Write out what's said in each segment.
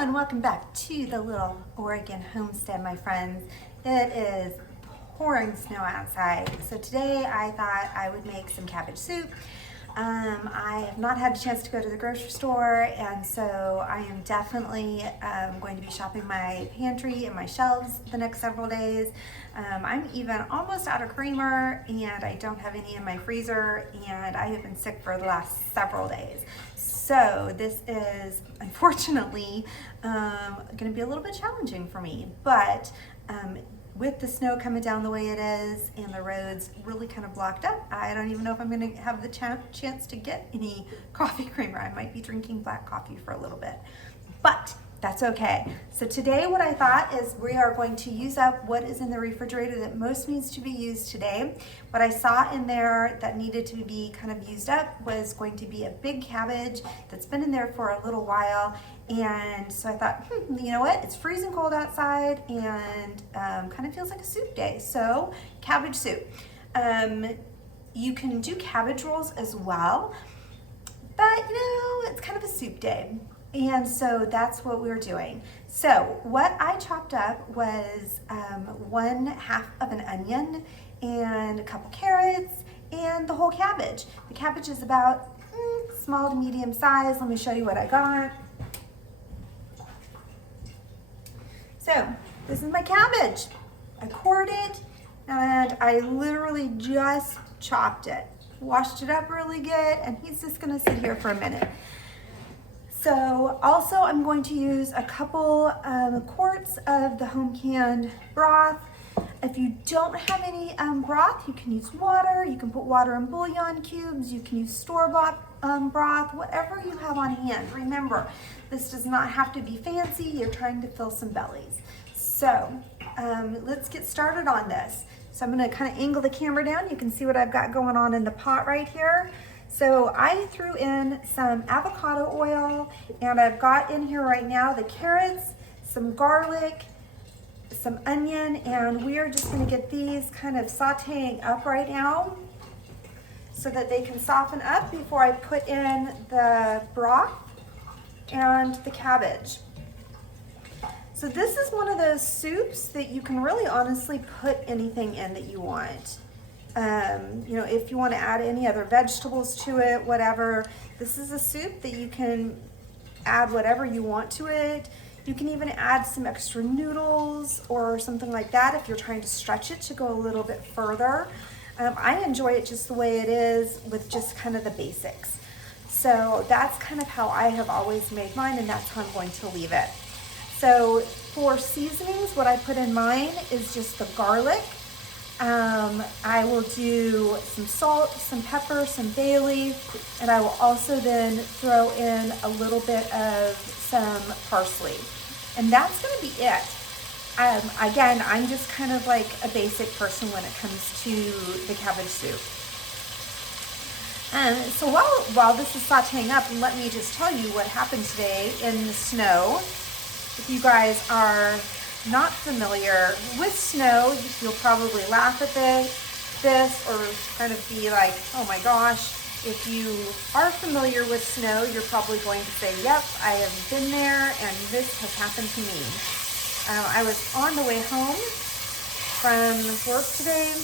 and welcome back to the little Oregon homestead, my friends. It is pouring snow outside, so today I thought I would make some cabbage soup. I have not had a chance to go to the grocery store, and so I am definitely going to be shopping my pantry and my shelves the next several days. I'm even almost out of creamer, and I don't have any in my freezer, and I have been sick for the last several days. So this is unfortunately going to be a little bit challenging for me, but with the snow coming down the way it is and the roads really kind of blocked up, I don't even know if I'm going to have the chance to get any coffee creamer. I might be drinking black coffee for a little bit, but that's okay. So today what I thought is we are going to use up what is in the refrigerator that most needs to be used today. What I saw in there that needed to be kind of used up was going to be a big cabbage that's been in there for a little while. And so I thought, you know what? It's freezing cold outside and kind of feels like a soup day. So cabbage soup. You can do cabbage rolls as well, but you know, it's kind of a soup day. And so that's what we're doing. So what I chopped up was 1/2 of an onion and a couple carrots and the whole cabbage. The cabbage is about small to medium size. Let me show you what I got. So this is my cabbage. I cored it and I literally just chopped it. Washed it up really good, and he's just gonna sit here for a minute. So also I'm going to use a couple quarts of the home canned broth. If you don't have any broth, you can use water. You can put water in bouillon cubes. You can use store-bought broth, whatever you have on hand. Remember, this does not have to be fancy. You're trying to fill some bellies. So let's get started on this. So I'm gonna kind of angle the camera down. You can see what I've got going on in the pot right here. So I threw in some avocado oil, and I've got in here right now the carrots, some garlic, some onion, and we are just going to get these kind of sauteing up right now so that they can soften up before I put in the broth and the cabbage. So this is one of those soups that you can really honestly put anything in that you want. You know, if you want to add any other vegetables to it, whatever. This is a soup that you can add whatever you want to it. You can even add some extra noodles or something like that if you're trying to stretch it to go a little bit further. I enjoy it just the way it is with just kind of the basics. So that's kind of how I have always made mine, and that's how I'm going to leave it. So for seasonings, what I put in mine is just the garlic. I will do some salt, some pepper, some bay leaf, and I will also then throw in a little bit of some parsley. And that's going to be it. Again, I'm just kind of like a basic person when it comes to the cabbage soup. So while this is sauteing up, let me just tell you what happened today in the snow. If you guys are not familiar with snow, you'll probably laugh at this or kind of be like, oh my gosh. If you are familiar with snow, you're probably going to say, yep, I have been there and this has happened to me. I was on the way home from work today,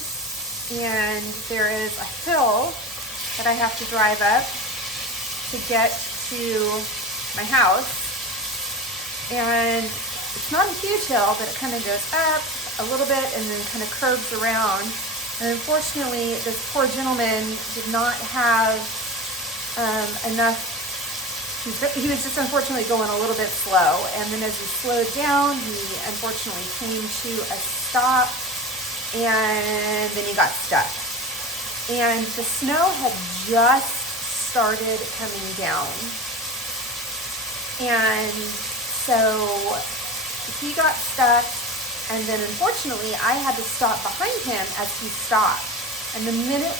and there is a hill that I have to drive up to get to my house. And it's not a huge hill, but it kind of goes up a little bit and then kind of curves around. And unfortunately, this poor gentleman did not have enough. He was just unfortunately going a little bit slow. And then as he slowed down, he unfortunately came to a stop, and then he got stuck. And the snow had just started coming down. And so he got stuck, and then unfortunately I had to stop behind him as he stopped. And the minute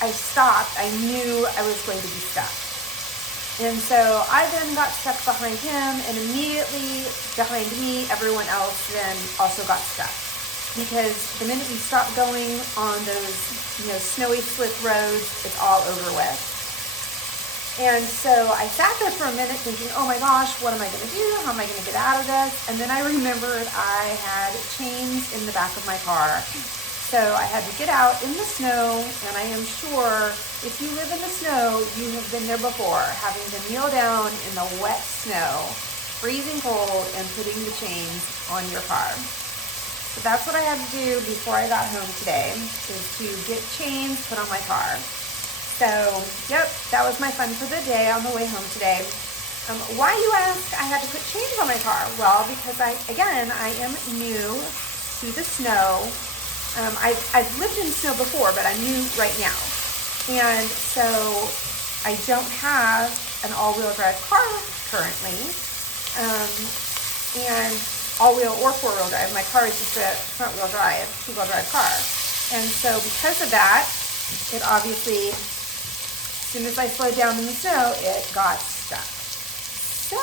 I stopped, I knew I was going to be stuck. And so I then got stuck behind him, and immediately behind me, everyone else then also got stuck. Because the minute you stop going on those, snowy, slick roads, it's all over with. And so I sat there for a minute thinking, oh my gosh, what am I gonna do? How am I gonna get out of this? And then I remembered I had chains in the back of my car. So I had to get out in the snow, and I am sure if you live in the snow, you have been there before, having to kneel down in the wet snow, freezing cold, and putting the chains on your car. So that's what I had to do before I got home today, is to get chains put on my car. So, yep, that was my fun for the day on the way home today. Why, you ask, I had to put chains on my car? Well, because I am new to the snow. I've lived in snow before, but I'm new right now. And so I don't have an all-wheel drive car currently. And all-wheel or four-wheel drive. My car is just a front-wheel drive, two-wheel drive car. And so because of that, it obviously, as soon as I slowed down in the snow, it got stuck. So,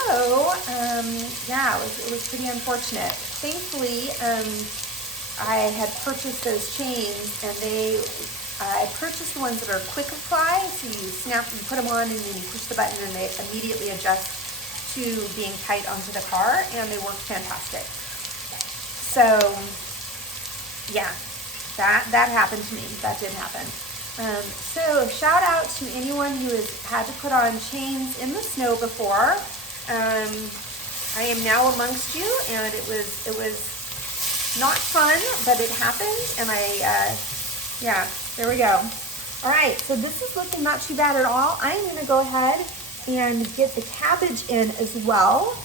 yeah, it was pretty unfortunate. Thankfully, I had purchased those chains, and I purchased the ones that are quick apply, so you put them on, and then you push the button, and they immediately adjust to being tight onto the car, and they work fantastic. So, yeah, that happened to me. That did happen. So shout out to anyone who has had to put on chains in the snow before. I am now amongst you, and it was not fun, but it happened, and yeah, there we go. All right, so this is looking not too bad at all. I'm gonna go ahead and get the cabbage in as well.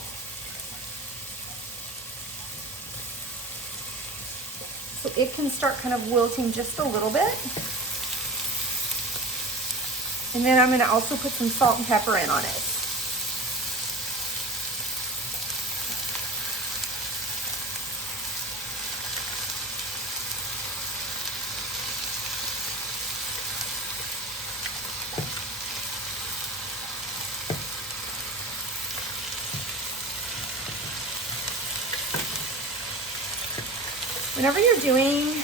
So it can start kind of wilting just a little bit. And then I'm going to also put some salt and pepper in on it. Whenever you're doing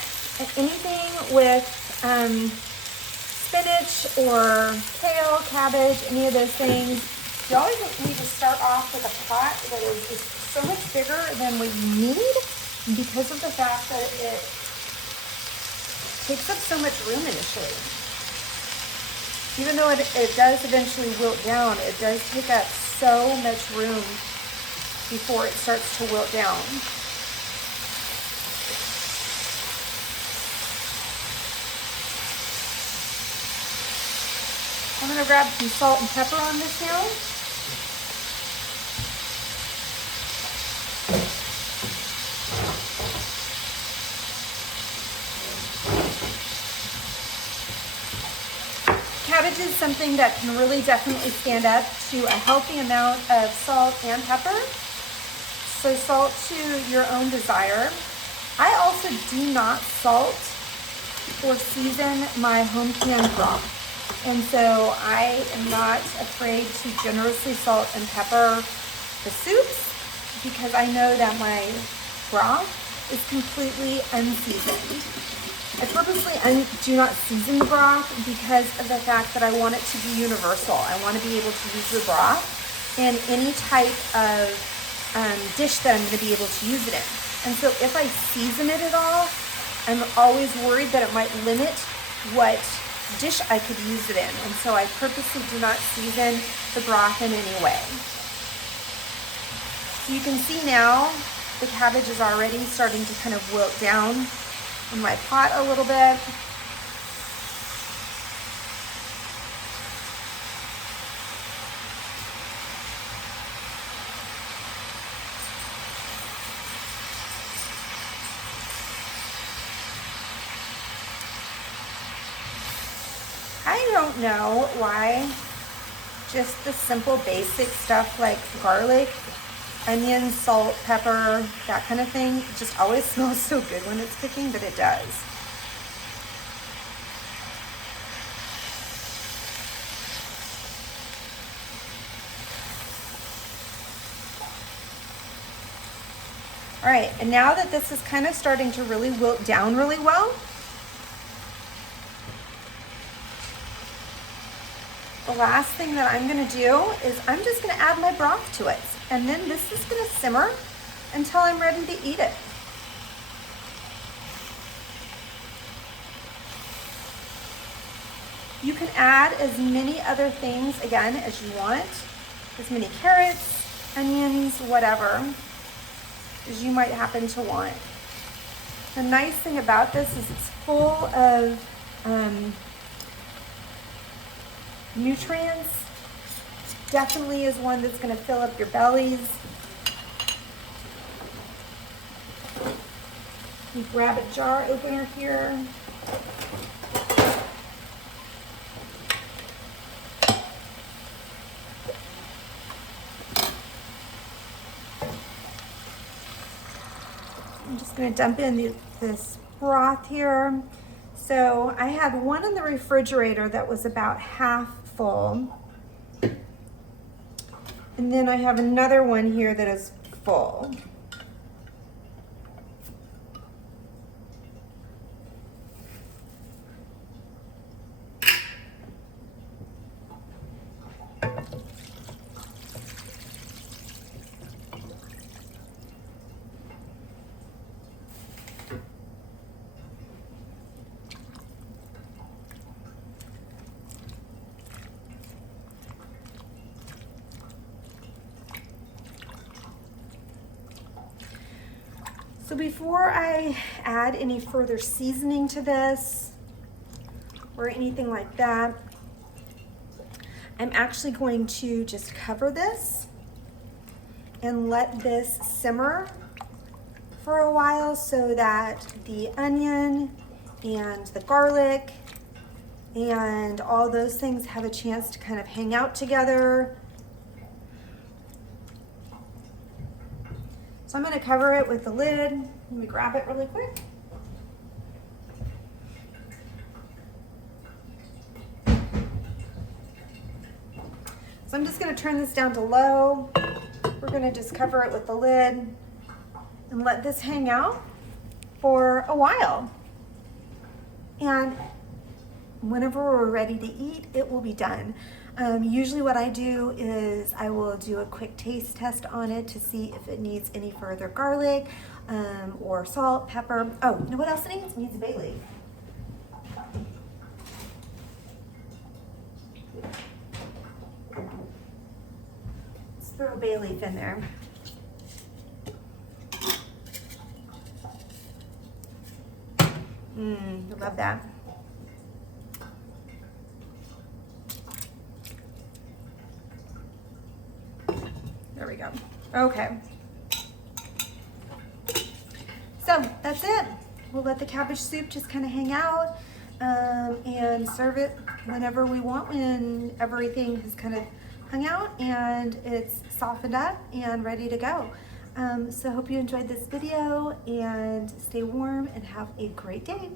anything with spinach or kale, cabbage, any of those things, you always need to start off with a pot that is so much bigger than what you need, because of the fact that it takes up so much room initially. Even though it does eventually wilt down, it does take up so much room before it starts to wilt down. I'm going to grab some salt and pepper on this now. Cabbage is something that can really definitely stand up to a healthy amount of salt and pepper. So salt to your own desire. I also do not salt or season my home canned broth. And so I am not afraid to generously salt and pepper the soups, because I know that my broth is completely unseasoned. I purposely do not season the broth because of the fact that I want it to be universal. I want to be able to use the broth in any type of dish that I'm going to be able to use it in. And so if I season it at all, I'm always worried that it might limit what dish I could use it in, and so I purposely do not season the broth in any way. So you can see now the cabbage is already starting to kind of wilt down in my pot a little bit. I don't know why just the simple basic stuff like garlic, onion, salt, pepper, that kind of thing just always smells so good when it's cooking, but it does. All right, and now that this is kind of starting to really wilt down really well, The last thing that I'm gonna do is I'm just gonna add my broth to it. And then this is gonna simmer until I'm ready to eat it. You can add as many other things, again, as you want. As many carrots, onions, whatever, as you might happen to want. The nice thing about this is it's full of nutrients. Definitely is one that's going to fill up your bellies. You grab a jar opener here. I'm just going to dump in this broth here. So I had one in the refrigerator that was about half full. And then I have another one here that is full. So before I add any further seasoning to this or anything like that, I'm actually going to just cover this and let this simmer for a while so that the onion and the garlic and all those things have a chance to kind of hang out together. So I'm going to cover it with the lid. Let me grab it really quick. So I'm just going to turn this down to low. We're going to just cover it with the lid and let this hang out for a while. And whenever we're ready to eat, it will be done. Usually what I do is I will do a quick taste test on it to see if it needs any further garlic or salt, pepper. Oh, you know what else it needs? It needs a bay leaf. Let's throw a bay leaf in there. I love that. There we go. Okay. So that's it. We'll let the cabbage soup just kind of hang out and serve it whenever we want, when everything has kind of hung out and it's softened up and ready to go. So I hope you enjoyed this video, and stay warm and have a great day.